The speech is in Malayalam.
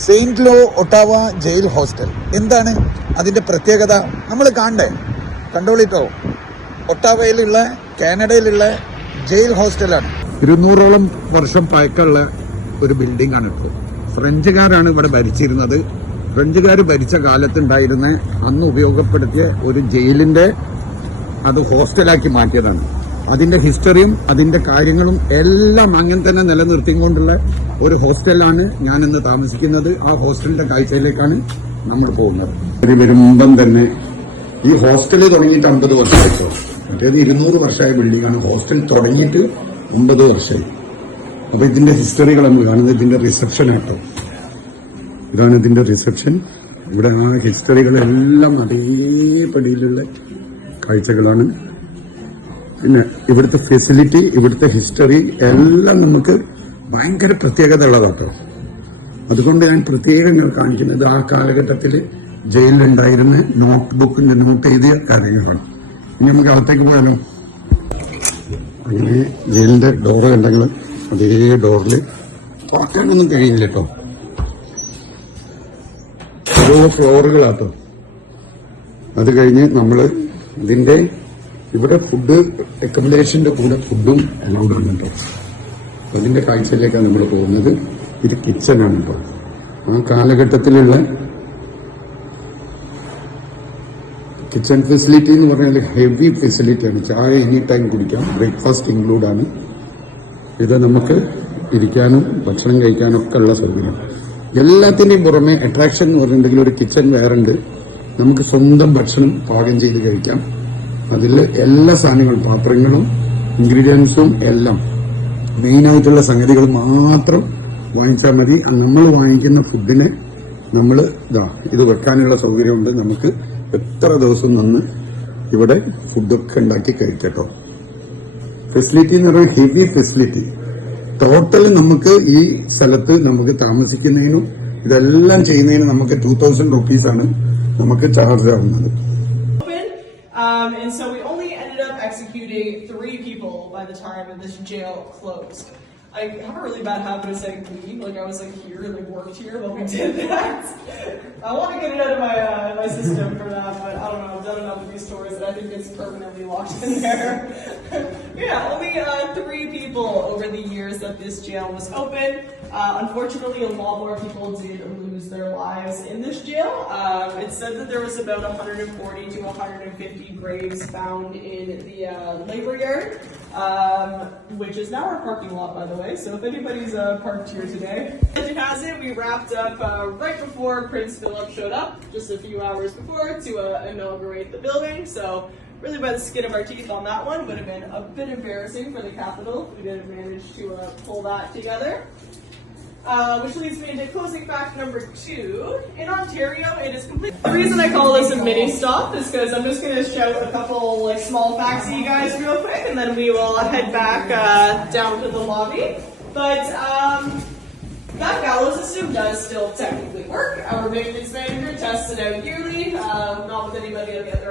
Saint law Ottawa jail hostel. എന്താണ് അതിന്റെ പ്രത്യേകത? നമ്മൾ കണ്ടോളിട്ടോ. ഒട്ടാവയിലുള്ള കാനഡയിലുള്ള ജയിൽ ഹോസ്റ്റലാണ്. 200ഓളം വർഷം പഴക്കമുള്ള ഒരു ബിൽഡിംഗ് ആണ്. ഇപ്പോൾ ഫ്രഞ്ചുകാരാണ് ഇവിടെ ഭരിച്ചിരുന്നത്. ഫ്രഞ്ചുകാർ ഭരിച്ച കാലത്തുണ്ടായിരുന്ന അന്ന് ഉപയോഗപ്പെടുത്തിയ ഒരു ജയിലിന്റെ അത് ഹോസ്റ്റലാക്കി മാറ്റിയതാണ്. അതിന്റെ ഹിസ്റ്ററിയും അതിന്റെ കാര്യങ്ങളും എല്ലാം അങ്ങനെ തന്നെ നിലനിർത്തിക്കൊണ്ടുള്ള ഒരു ഹോസ്റ്റലാണ് ഞാൻ ഇന്ന് താമസിക്കുന്നത്. ആ ഹോസ്റ്റലിന്റെ കാഴ്ചയിലേക്കാണ് നമ്മൾ പോകുന്നത്. വരുമ്പം തന്നെ ഈ ഹോസ്റ്റൽ തുടങ്ങിയിട്ട് 50 വർഷമായിട്ടോ. മറ്റേത് 200 വർഷമായ ബിൽഡിംഗാണ്. ഹോസ്റ്റൽ തുടങ്ങിയിട്ട് 9 വർഷമായി. അപ്പൊ ഇതിന്റെ ഹിസ്റ്ററികൾ നമ്മൾ കാണുന്നത് ഇതിന്റെ റിസപ്ഷൻ ആട്ടോ. ഇതാണ് ഇതിന്റെ റിസപ്ഷൻ. ഇവിടെ ആ ഹിസ്റ്ററികളെല്ലാം അതേപടിയിലുള്ള കാഴ്ചകളാണ്. പിന്നെ ഇവിടുത്തെ ഫെസിലിറ്റി, ഇവിടുത്തെ ഹിസ്റ്ററി എല്ലാം നമുക്ക് ഭയങ്കര പ്രത്യേകത ഉള്ളതാട്ടോ. അതുകൊണ്ട് ഞാൻ പ്രത്യേകം കാണിക്കുന്നത് ആ കാലഘട്ടത്തിൽ ജയിലിലുണ്ടായിരുന്ന നോട്ട് ബുക്കിന്റെ നോട്ട് എഴുതിയ കാര്യങ്ങളാണ്. ഇനി നമുക്ക് അകത്തേക്ക് പോയാലോ. അങ്ങനെ ജയിലിന്റെ ഡോറ് കണ്ടെങ്കിൽ അതേ ഡോറിൽ തുറക്കാനൊന്നും കഴിയില്ല കേട്ടോ. ഓരോ ഫ്ലോറുകളാട്ടോ. അത് കഴിഞ്ഞ് നമ്മള് ഇതിന്റെ ഇവിടെ ഫുഡ് അക്കോമഡേഷന്റെ കൂടെ ഫുഡും അലൗഡ് ആണ് കേട്ടോ. അതിന്റെ കാഴ്ചയിലേക്കാണ് നമ്മൾ പോകുന്നത്. ഇത് കിച്ചനാണ് കേട്ടോ. ആ കാലഘട്ടത്തിലുള്ള കിച്ചൺ ഫെസിലിറ്റി എന്ന് പറഞ്ഞാൽ ഹെവി ഫെസിലിറ്റിയാണ്. ചായ എനി ടൈം കുടിക്കാം. ബ്രേക്ക്ഫാസ്റ്റ് ഇൻക്ലൂഡ് ആണ്. ഇത് നമുക്ക് ഇരിക്കാനും ഭക്ഷണം കഴിക്കാനും ഒക്കെ ഉള്ള സൗകര്യം. എല്ലാത്തിന്റെയും പുറമെ അട്രാക്ഷൻ എന്ന് പറഞ്ഞിട്ടുണ്ടെങ്കിൽ ഒരു കിച്ചൺ വേറുണ്ട്. നമുക്ക് സ്വന്തം ഭക്ഷണം പാകം ചെയ്ത് കഴിക്കാം. അതിൽ എല്ലാ സാധനങ്ങളും, പാത്രങ്ങളും ഇൻഗ്രീഡിയൻസും എല്ലാം മെയിനായിട്ടുള്ള സംഗതികൾ മാത്രം വാങ്ങിച്ചാൽ മതി. നമ്മൾ വാങ്ങിക്കുന്ന ഫുഡിനെ നമ്മൾ ഇത് വെക്കാനുള്ള സൗകര്യമുണ്ട്. നമുക്ക് എത്ര ദിവസം നിന്ന് ഇവിടെ ഫുഡൊക്കെ ഉണ്ടാക്കി കഴിക്കട്ടോ. ഫെസിലിറ്റി എന്ന് പറഞ്ഞാൽ ഹെവി ഫെസിലിറ്റി. ടോട്ടൽ നമുക്ക് ഈ സ്ഥലത്ത് നമുക്ക് താമസിക്കുന്നതിനും ഇതെല്ലാം ചെയ്യുന്നതിനും നമുക്ക് 2000 rupees ആണ് നമുക്ക് ചാർജ് ആവുന്നത്. And so we only ended up executing 3 people by the time of this jail closed. I have a really bad habit of saying we, like I was like here, like worked here when we did that. I want to get it out of my system for that, but I don't know, I've done enough of these stories that I think it's permanently locked in there. Yeah, only 3 people over the years that this jail was open. Unfortunately, a lot more people did lose their lives in this jail. It said that there was about 140 to 150 graves found in the labor yard, which is now our parking lot, by the way. So if anybody's parked here today, legend has it we wrapped up right before Prince Philip showed up, just a few hours before, to inaugurate the building. So really by the skin of our teeth on that one. Would have been a bit embarrassing for the Capitol if we didn't manage to pull that together. Which leads me into closing fact number 2. In Ontario, it is complete. The reason I call this a mini stop is because I'm just going to shout a couple like small facts to you guys real quick, and then we will head back down to the lobby. But that gallows system does still technically work. Our maintenance manager tests it out yearly, not with anybody on the other end.